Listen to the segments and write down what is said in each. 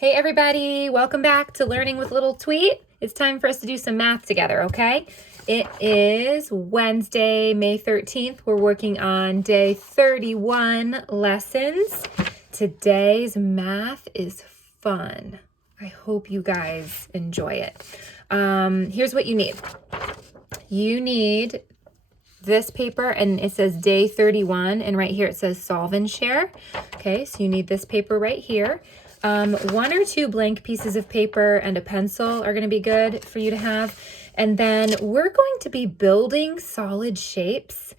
Hey everybody, welcome back to Learning with Little Tweet. It's time for us to do some math together, okay? It is Wednesday, May 13th. We're working on day 31 lessons. Today's math is fun. I hope you guys enjoy it. Here's what you need. You need this paper, and it says day 31, and right here it says solve and share. Okay, so you need this paper right here. One or two blank pieces of paper and a pencil are going to be good for you to have. And then we're going to be building solid shapes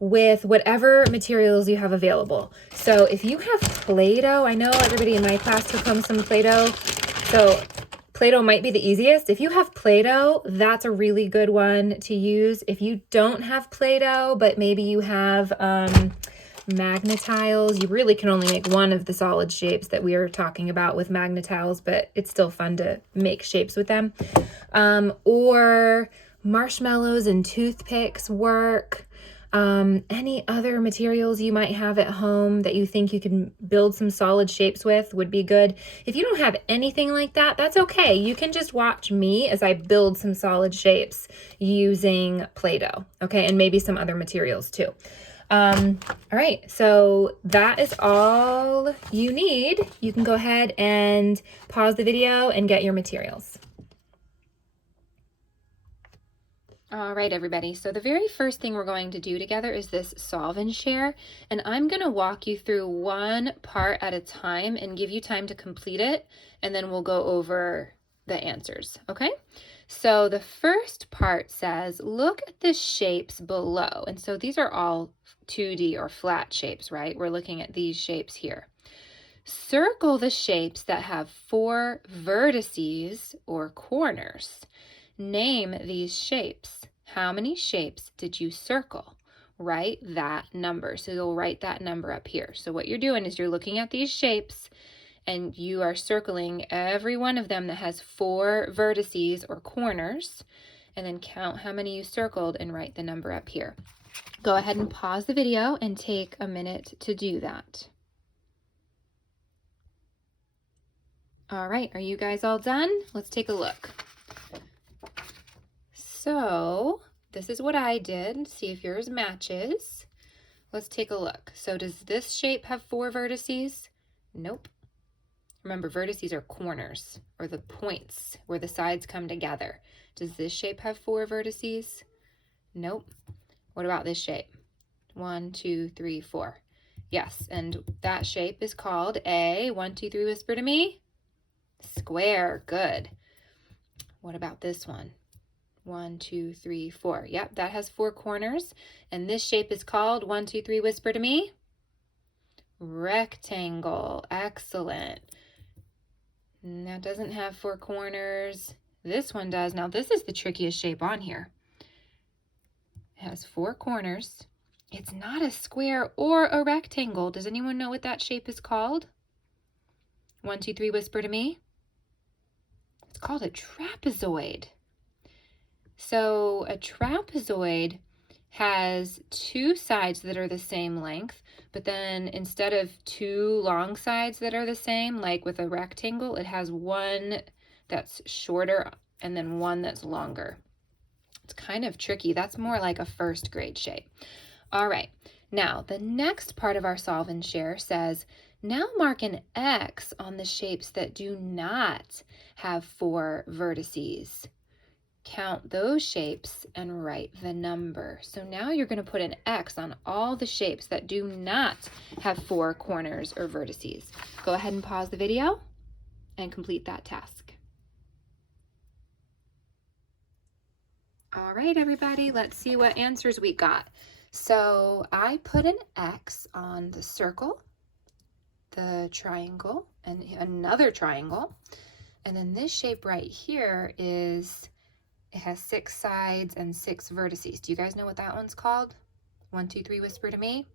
with whatever materials you have available. So if you have Play-Doh, I know everybody in my class took home some Play-Doh. So Play-Doh might be the easiest. If you have Play-Doh, that's a really good one to use. If you don't have Play-Doh, but maybe you have Magna-Tiles, you really can only make one of the solid shapes that we are talking about with Magna-Tiles, but it's still fun to make shapes with them. Or marshmallows and toothpicks work. Any other materials you might have at home that you think you can build some solid shapes with would be good. If you don't have anything like that, that's okay. You can just watch me as I build some solid shapes using Play-Doh, okay? And maybe some other materials too. All right, so that is all you need. You can go ahead and pause the video and get your materials. All right, everybody. So the very first thing we're going to do together is this solve and share. And I'm going to walk you through one part at a time and give you time to complete it. And then we'll go over the answers, okay? So the first part says, look at the shapes below. And so these are all 2D or flat shapes, right? We're looking at these shapes here. Circle the shapes that have 4 vertices or corners. Name these shapes. How many shapes did you circle? Write that number. So you'll write that number up here. So what you're doing is you're looking at these shapes and you are circling every one of them that has 4 vertices or corners, and then count how many you circled and write the number up here. Go ahead and pause the video and take a minute to do that. All right, are you guys all done? Let's take a look. So this is what I did. See if yours matches. Let's take a look. So does this shape have 4 vertices? Nope. Remember, vertices are corners or the points where the sides come together. Does this shape have 4 vertices? Nope. What about this shape? 1, 2, 3, 4. Yes, and that shape is called a, 1, 2, 3, whisper to me, square. Good. What about this one? 1, 2, 3, 4. Yep, that has 4 corners. And this shape is called, 1, 2, 3, whisper to me, rectangle. Excellent. And that doesn't have 4 corners. This one does. Now this is the trickiest shape on here. It has 4 corners. It's not a square or a rectangle. Does anyone know what that shape is called? 1, 2, 3, whisper to me. It's called a trapezoid. So a trapezoid has 2 sides that are the same length, but then instead of 2 long sides that are the same, like with a rectangle, it has one that's shorter and then one that's longer. It's kind of tricky. That's more like a first grade shape. All right, now the next part of our solve and share says, now mark an X on the shapes that do not have 4 vertices. Count those shapes and write the number. So now you're going to put an X on all the shapes that do not have 4 corners or vertices. Go ahead and pause the video and complete that task. All right, everybody, let's see what answers we got. So I put an X on the circle, the triangle, and another triangle. And then this shape right here is, it has 6 sides and 6 vertices. Do you guys know what that one's called? 1, 2, 3, whisper to me.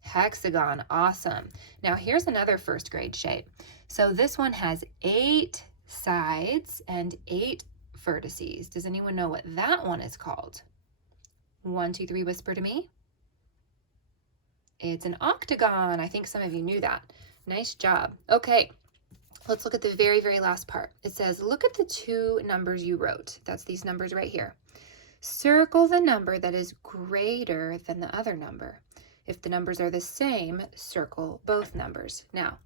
Hexagon. Awesome. Now here's another first grade shape. So this one has 8 sides and 8 vertices. Does anyone know what that one is called? 1, 2, 3, whisper to me. It's an octagon. I think some of you knew that. Nice job. Okay, Let's look at the very, very last part. It says, look at the two numbers you wrote. That's these numbers right here. Circle the number that is greater than the other number. If the numbers are the same, circle both numbers. Now,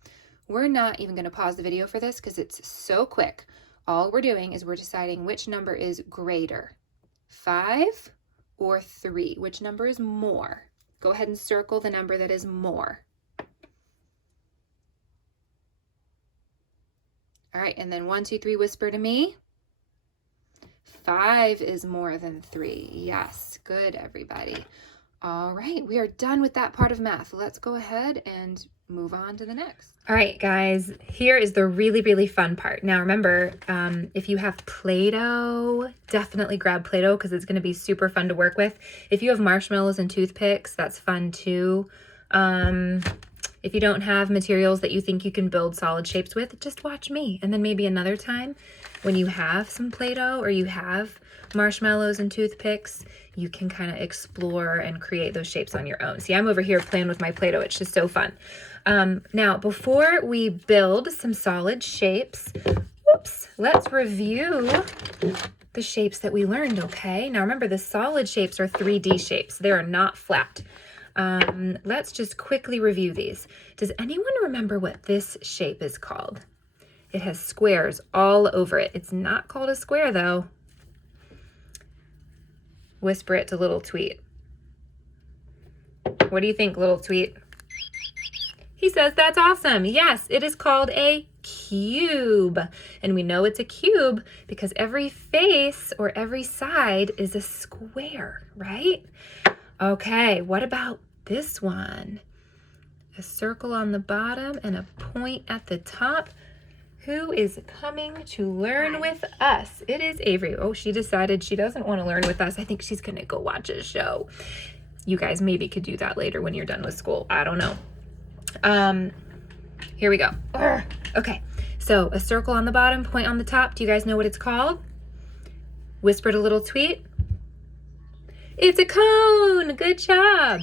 we're not even going to pause the video for this because it's so quick. All we're doing is we're deciding which number is greater, 5 or 3. Which number is more? Go ahead and circle the number that is more. All right, and then 1, 2, 3, whisper to me. 5 is more than 3. Yes, good, everybody. All right, we are done with that part of math. Let's go ahead and move on to the next. All right, guys, here is the really, really fun part. Now, remember, if you have Play-Doh, definitely grab Play-Doh because it's going to be super fun to work with. If you have marshmallows and toothpicks, that's fun too. If you don't have materials that you think you can build solid shapes with, just watch me. And then maybe another time when you have some Play-Doh or you have marshmallows and toothpicks, you can kind of explore and create those shapes on your own. See, I'm over here playing with my Play-Doh. It's just so fun. Now, before we build some solid shapes, let's review the shapes that we learned, okay? Now, remember, the solid shapes are 3D shapes. They are not flat. Let's just quickly review these. Does anyone remember what this shape is called? It has squares all over it. It's not called a square, though. Whisper it to Little Tweet. What do you think, Little Tweet? He says that's awesome. Yes, it is called a cube. And we know it's a cube because every face or every side is a square, right? Okay, what about this one? A circle on the bottom and a point at the top. Who is coming to learn with us? It is Avery. Oh, she decided she doesn't want to learn with us. I think she's going to go watch a show. You guys maybe could do that later when you're done with school. I don't know. Here we go. Okay, so a circle on the bottom, point on the top. Do you guys know what it's called? Whisper to Little Tweet. It's a cone. Good job.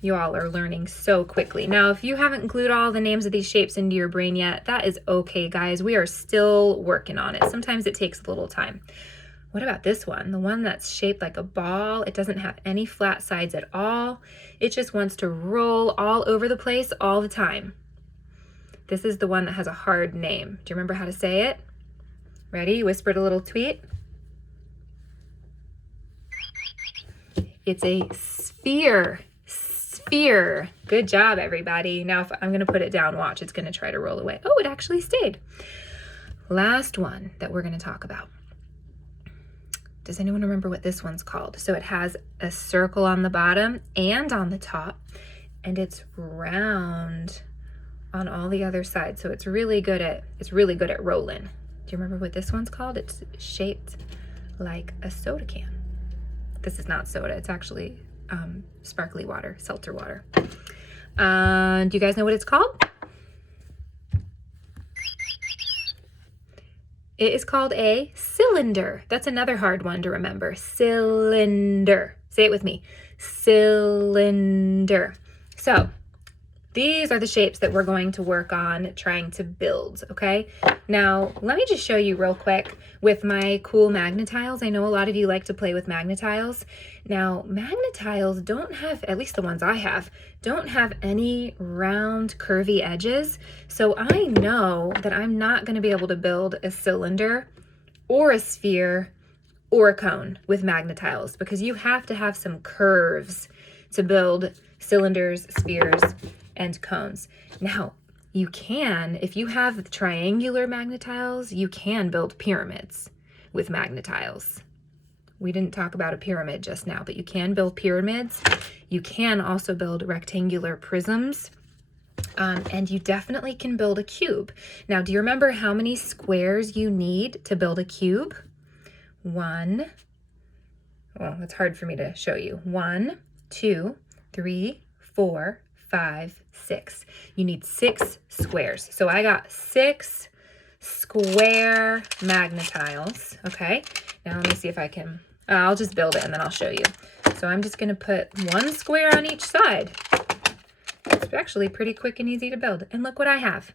You all are learning so quickly. Now, if you haven't glued all the names of these shapes into your brain yet, that is okay, guys. We are still working on it. Sometimes it takes a little time. What about this one? The one that's shaped like a ball. It doesn't have any flat sides at all. It just wants to roll all over the place all the time. This is the one that has a hard name. Do you remember how to say it? Ready? Whisper to Little Tweet. It's a sphere. Sphere. Good job, everybody. Now, if I'm going to put it down, watch, it's going to try to roll away. Oh, it actually stayed. Last one that we're going to talk about. Does anyone remember what this one's called? So it has a circle on the bottom and on the top, and it's round on all the other sides. So it's really good at rolling. Do you remember what this one's called? It's shaped like a soda can. This is not soda. It's actually sparkly water, seltzer water. Do you guys know what it's called? It is called a cylinder. That's another hard one to remember. Cylinder. Say it with me. Cylinder. So these are the shapes that we're going to work on trying to build, okay? Now, let me just show you real quick with my cool Magna-Tiles. I know a lot of you like to play with Magna-Tiles. Now, Magna-Tiles don't have, at least the ones I have, don't have any round curvy edges. So I know that I'm not going to be able to build a cylinder or a sphere or a cone with Magna-Tiles because you have to have some curves to build cylinders, spheres, and cones. Now, you can, if you have triangular Magna-Tiles, you can build pyramids with Magna-Tiles. We didn't talk about a pyramid just now, but you can build pyramids. You can also build rectangular prisms, and you definitely can build a cube. Now, do you remember how many squares you need to build a cube? 1, well, it's hard for me to show you. 1, 2, 3, 4, 5, 6. You need 6 squares. So I got 6 square Magna-Tiles. Okay, now let me see if I can, I'll just build it and then I'll show you. So I'm just gonna put 1 square on each side. It's actually pretty quick and easy to build. And look what I have.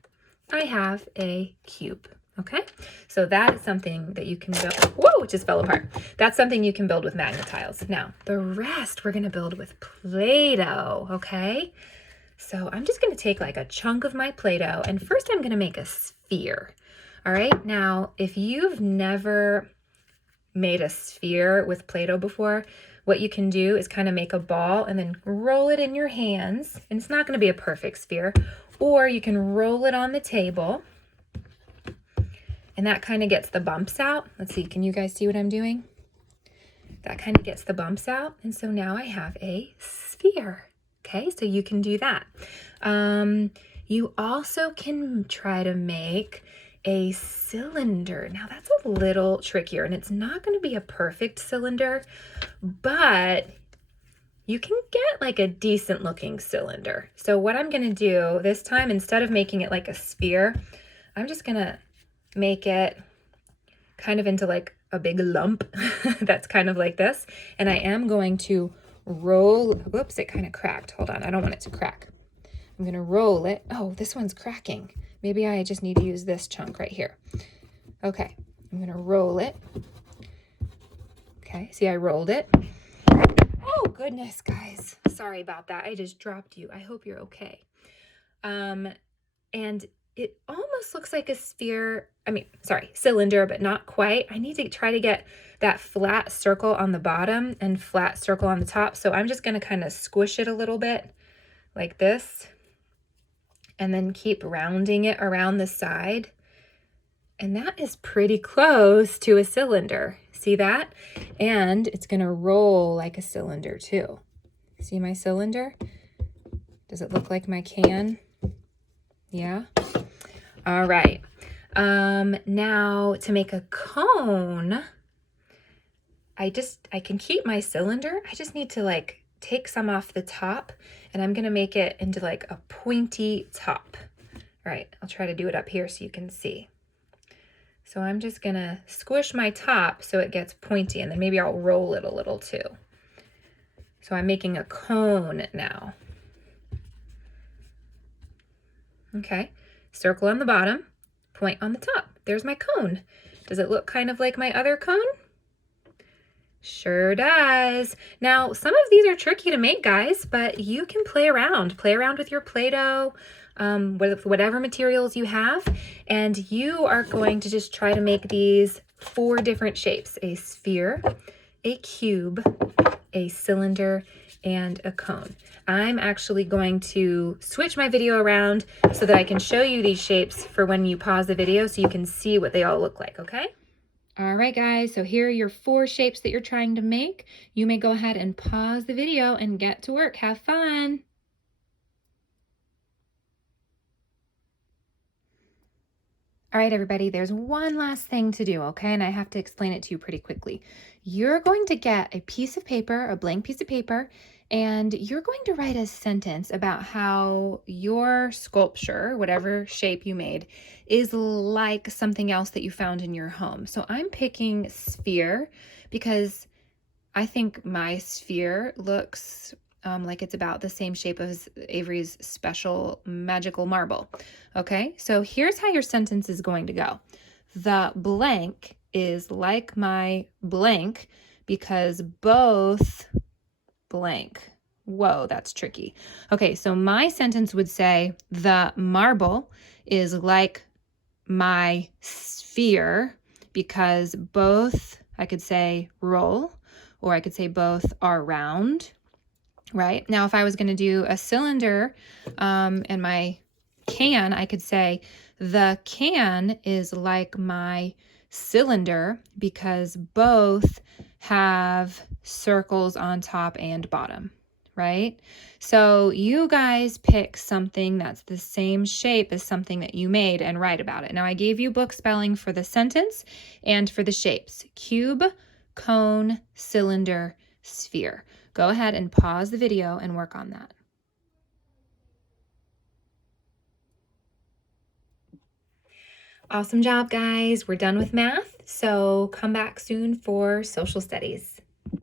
I have a cube. Okay, so that is something that you can build. Whoa, it just fell apart. That's something you can build with Magna-Tiles. Now, the rest we're gonna build with Play-Doh, okay? So I'm just gonna take like a chunk of my Play-Doh, and first I'm gonna make a sphere. All right, now, if you've never made a sphere with Play-Doh before, what you can do is kind of make a ball and then roll it in your hands, and it's not gonna be a perfect sphere, or you can roll it on the table, and that kind of gets the bumps out. Let's see, can you guys see what I'm doing? That kind of gets the bumps out. And so now I have a sphere. Okay, so you can do that. You also can try to make a cylinder. Now that's a little trickier, and it's not going to be a perfect cylinder, but you can get like a decent looking cylinder. So what I'm going to do this time, instead of making it like a sphere, I'm just going to make it kind of into like a big lump that's kind of like this. And I am going to roll, whoops, it kind of cracked. Hold on, I don't want it to crack. I'm gonna roll it. Oh, this one's cracking. Maybe I just need to use this chunk right here. Okay, I'm gonna roll it. Okay, see, I rolled it. Oh goodness, guys. Sorry about that. I just dropped you. I hope you're okay. And it almost looks like a sphere, cylinder, but not quite. I need to try to get that flat circle on the bottom and flat circle on the top. So I'm just gonna kind of squish it a little bit like this, and then keep rounding it around the side. And that is pretty close to a cylinder. See that? And it's gonna roll like a cylinder too. See my cylinder? Does it look like my can? Yeah. All right. Now to make a cone, I can keep my cylinder. I just need to like take some off the top, and I'm gonna make it into like a pointy top. All right, I'll try to do it up here so you can see. So I'm just gonna squish my top so it gets pointy, and then maybe I'll roll it a little too. So I'm making a cone now. Okay, circle on the bottom, point on the top. There's my cone. Does it look kind of like my other cone? Sure does. Now, some of these are tricky to make, guys, but you can play around. Play around with your Play-Doh, with whatever materials you have, and you are going to just try to make these 4 different shapes: a sphere, a cube, a cylinder, and a cone. I'm actually going to switch my video around so that I can show you these shapes for when you pause the video so you can see what they all look like, okay? All right, guys, so here are your 4 shapes that you're trying to make. You may go ahead and pause the video and get to work. Have fun. All right, everybody, there's one last thing to do, okay? And I have to explain it to you pretty quickly. You're going to get a piece of paper, a blank piece of paper, and you're going to write a sentence about how your sculpture, whatever shape you made, is like something else that you found in your home. So I'm picking sphere because I think my sphere looks like it's about the same shape as Avery's special magical marble. Okay, so here's how your sentence is going to go. The blank is like my blank because both blank. Whoa, that's tricky. Okay, so my sentence would say the marble is like my sphere because both, I could say roll, or I could say both are round. Right? Now, if I was going to do a cylinder and my can, I could say the can is like my cylinder because both have circles on top and bottom, right? So you guys pick something that's the same shape as something that you made and write about it. Now, I gave you book spelling for the sentence and for the shapes: cube, cone, cylinder, sphere. Go ahead and pause the video and work on that. Awesome job, guys. We're done with math, so come back soon for social studies.